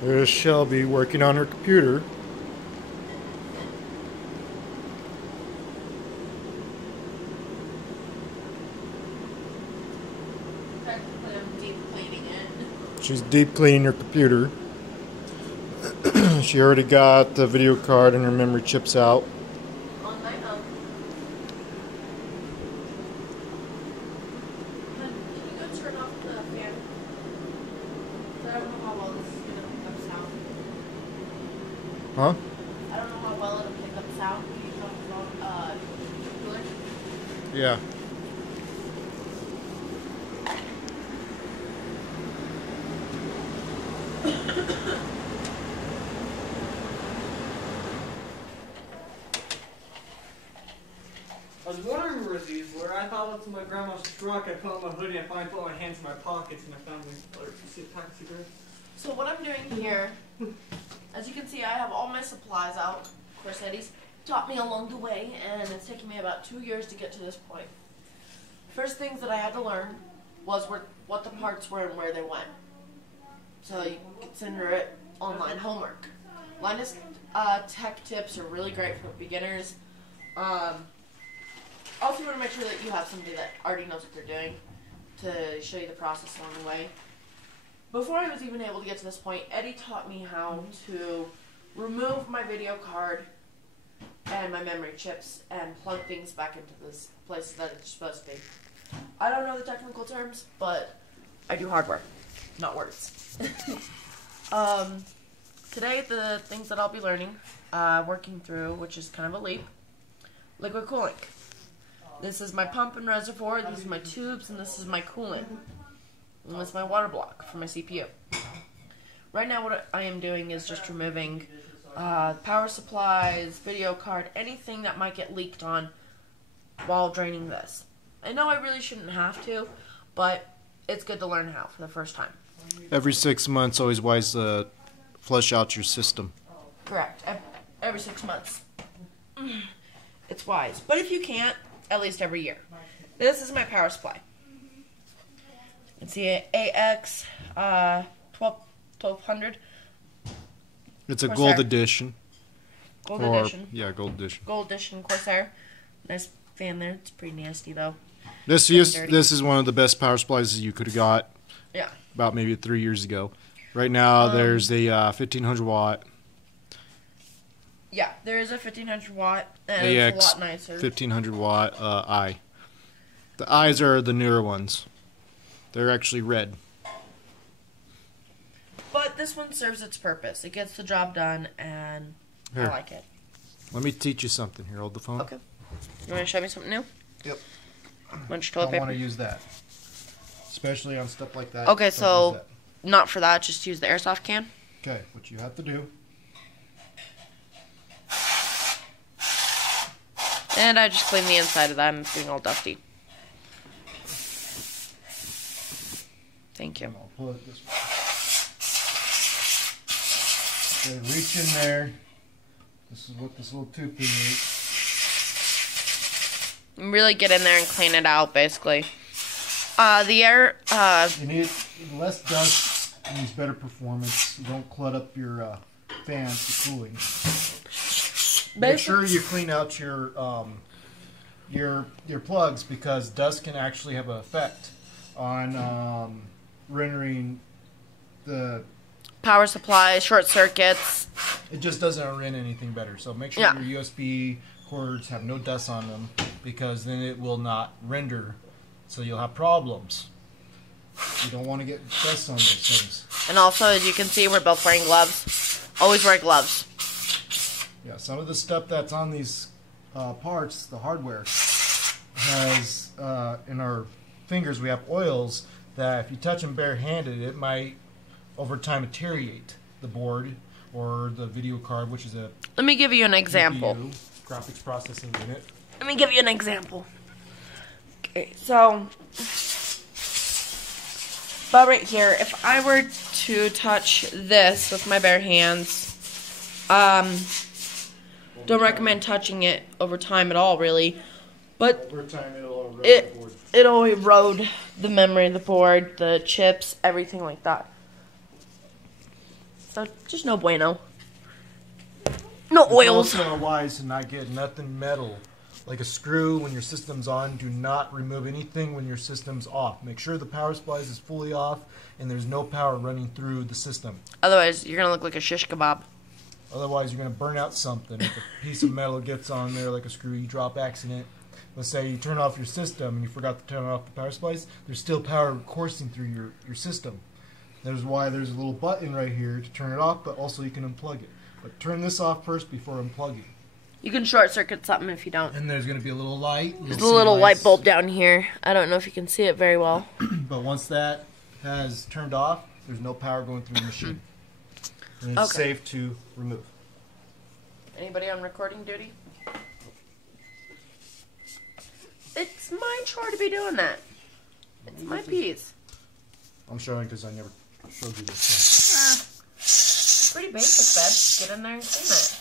There's Shelby working on her computer. Technically, I'm deep cleaning it. She's deep cleaning her computer. She already got the video card and her memory chips out. On my own. Can you go turn off the fan? I don't know how well this is going to pick up sound. Huh? I don't know how well it'll pick up sound. Can you turn off the cooler? Yeah. I was wondering where these were. I thought it was my grandma's truck. I put on my hoodie and finally put my hands in my pockets and I found my taxi driver. So what I'm doing here, as you can see, I have all my supplies out. Of course, Eddie's taught me along the way, and it's taken me about 2 years to get to this point. First things that I had to learn was what the parts were and where they went. So you consider it online homework. Linus tech tips are really great for beginners. Also, you want to make sure that you have somebody that already knows what they're doing to show you the process along the way. Before I was even able to get to this point, Eddie taught me how to remove my video card and my memory chips and plug things back into the places that it's supposed to be. I don't know the technical terms, but I do hardware, not words. Today, the things that I'll be learning, working through, which is kind of a leap, liquid cooling. This is my pump and reservoir, these are my tubes, and this is my coolant. And this is my water block for my CPU. Right now what I am doing is just removing power supplies, video card, anything that might get leaked on while draining this. I know I really shouldn't have to, but it's good to learn how for the first time. Every 6 months, always wise to flush out your system. Correct. Every 6 months. It's wise. But if you can't, at least every year. This is my power supply. It's the AX 1200. It's a Corsair. gold edition. Gold edition. Yeah, gold edition. Gold edition Corsair. Nice fan there. It's pretty nasty though. This is one of the best power supplies you could have got. Yeah. About maybe 3 years ago. Right now there's a 1500 watt. Yeah, there is a 1500 watt and AX it's a lot nicer. 1500 watt I. The I's are the newer ones. They're actually red. But this one serves its purpose. It gets the job done, and Here. I like it. Let me teach you something. Here, hold the phone. Okay. You want to show me something new? Yep. Bunch of I toilet don't paper. want to use that. Especially on stuff like that. Okay, Don't so use not for that. Just use the airsoft can. that. Okay, what you have to do. And I just cleaned the inside of that. I'm being all dusty. Thank you. I'll pull it this way. Okay, reach in there. This is what this little tube thing is. Really get in there and clean it out, basically. The air, You need less dust, means better performance. You don't clutter up your fans for cooling. Make sure you clean out your plugs, because dust can actually have an effect on rendering the power supply, short circuits. It just doesn't render anything better. So make sure your USB cords have no dust on them, because then it will not render. So you'll have problems. You don't want to get dust on those things. And also, as you can see, we're both wearing gloves. Always wear gloves. Yeah, some of the stuff that's on these parts, the hardware, has in our fingers we have oils that if you touch them barehanded, it might over time deteriorate the board or the video card, which is a Let me give you an example. GPU, graphics processing unit. Let me give you an example. Okay, so about right here, if I were to touch this with my bare hands, don't recommend touching it over time at all, really. But Over time, it'll erode it the board. it'll erode the memory of the board, the chips, everything like that. So just no bueno. No It's oils. also wise to not get nothing metal, like a screw when your system's on. Do not remove anything when your system's off. Make sure the power supply is fully off and there's no power running through the system. Otherwise, you're gonna look like a shish kebab. Otherwise, you're going to burn out something. If a piece of metal gets on there, like a screw, you drop accident. Let's say you turn off your system and you forgot to turn off the power supplies. There's still power coursing through your system. That's why there's a little button right here to turn it off, but also you can unplug it. But turn this off first before unplugging. You can short circuit something if you don't. And there's going to be a little light. There's a little light bulb down here. I don't know if you can see it very well. But once that has turned off, there's no power going through the machine. And it's safe to remove. Anybody on recording duty? It's my chore to be doing that. It's my piece. I'm showing because I never showed you this. Pretty basic, Beb. Get in there and clean it.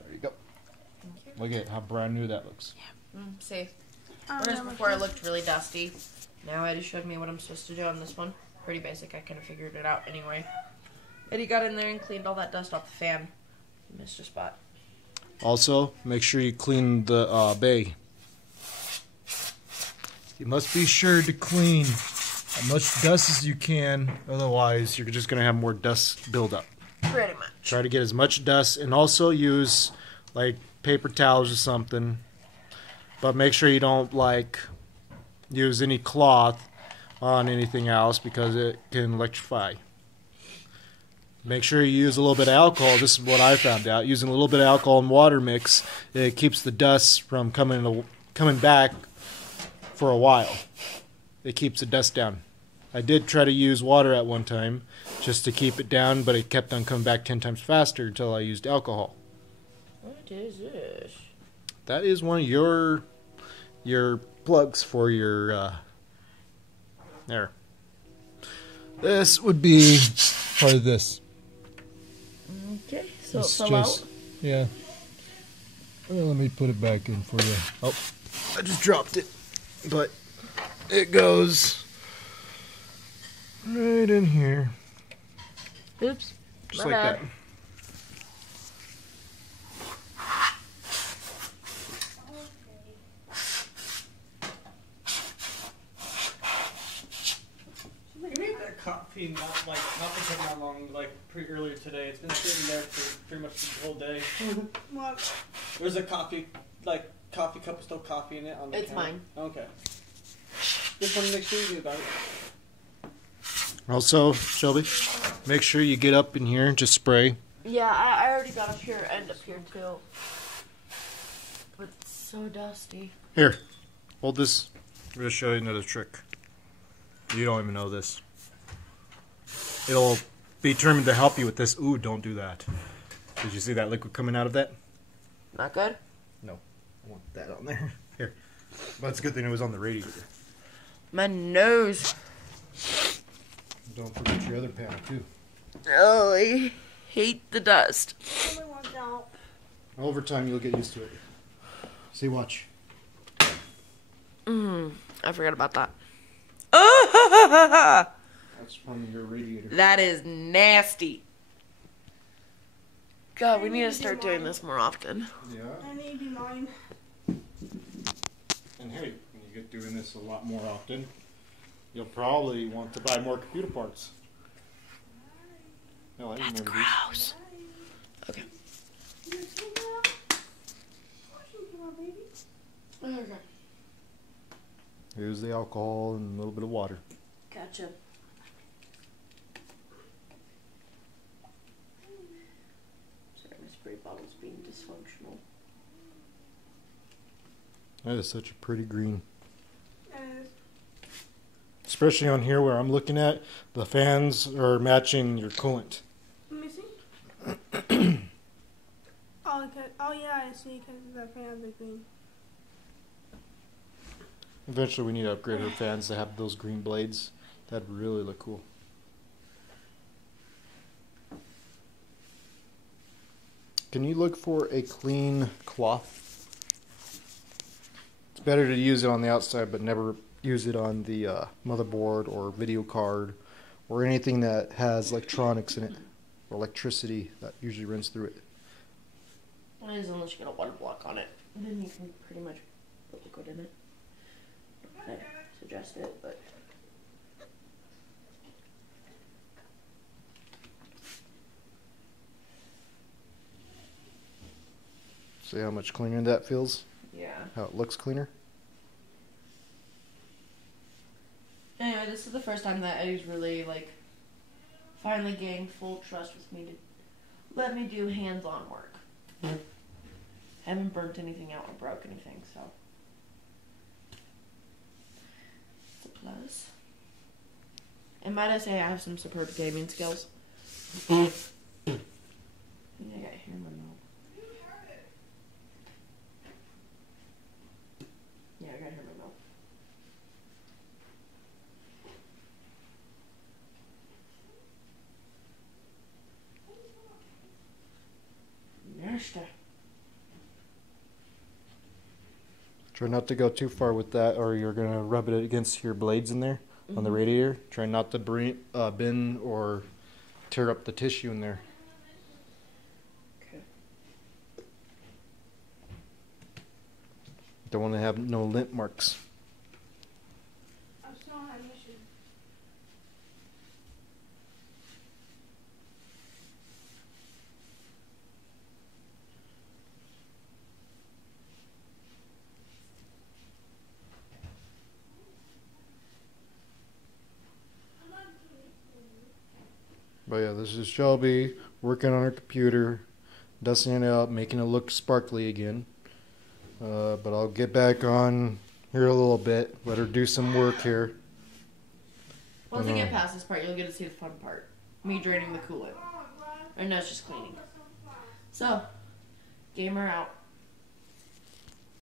There you go. Look at how brand new that looks. Yeah. See. Whereas before it looked really dusty. Now Eddie showed me what I'm supposed to do on this one. Pretty basic. I kind of figured it out anyway. Eddie got in there and cleaned all that dust off the fan. He missed a spot. Also, make sure you clean the bay. You must be sure to clean as much dust as you can. Otherwise, you're just going to have more dust build up. Pretty much. Try to get as much dust and also use like paper towels or something. But make sure you don't like use any cloth on anything else because it can electrify. Make sure you use a little bit of alcohol. This is what I found out. Using a little bit of alcohol and water mix, it keeps the dust from coming back for a while. It keeps the dust down. I did try to use water at one time just to keep it down, but it kept on coming back 10 times faster until I used alcohol. What is this? That is one of your plugs for your there. This would be part of this. Okay, so it's it fell out. Yeah. Well, let me put it back in for you. Oh, I just dropped it, but it goes right in here. Oops. Just like that. Coffee not taking that long, pretty earlier today. It's been sitting there for pretty much the whole day. What? There's a coffee cup with still coffee in it on the It's counter. mine. Okay. Just want to make sure you do about it. Also, Shelby, make sure you get up in here and just spray. Yeah, I already got up here and up here too. But it's so dusty. Here, hold this. I'm going to show you another trick. You don't even know this. It'll be determined to help you with this. Ooh, don't do that. Did you see that liquid coming out of that? Not good? No. I want that on there. Here. But it's a good thing it was on the radiator. My nose. Don't forget your other panel, too. Oh, I hate the dust. Over time, you'll get used to it. See, watch. I forgot about that. That's from your radiator. That is nasty. God, we need to start doing this more often. Yeah. I need to do mine. And hey, when you get doing this a lot more often, you'll probably want to buy more computer parts. No, I That's remember gross. Okay. Okay. Here's the alcohol and a little bit of water. Gotcha. Sorry, my spray bottle's being dysfunctional. That is such a pretty green. Especially on here where I'm looking at, the fans are matching your coolant. Let me see. Oh yeah, I see, because the fans are green. Eventually we need to upgrade our fans to have those green blades. That'd really look cool. Can you look for a clean cloth? It's better to use it on the outside, but never use it on the motherboard or video card or anything that has electronics in it or electricity that usually runs through it. It is unless you get a water block on it. Then you can pretty much put liquid in it. I suggest it, but See how much cleaner that feels? yeah. How it looks cleaner? Anyway, this is the first time that Eddie's really finally gained full trust with me to let me do hands-on work. Haven't burnt anything out or broke anything, so it's a plus. And might I say I have some superb gaming skills. I think I got hair in my mouth. Yeah, I got hair in my mouth. Nasty. Try not to go too far with that, or you're going to rub it against your blades in there on the radiator. Try not to bend or tear up the tissue in there. Okay. Don't want to have no lint marks. I'm still on mission. But yeah, this is Shelby working on her computer, dusting it out, making it look sparkly again. But I'll get back on here a little bit, let her do some work here. Once I get past this part, you'll get to see the fun part. Me draining the coolant. Or no, it's just cleaning. So, gamer out.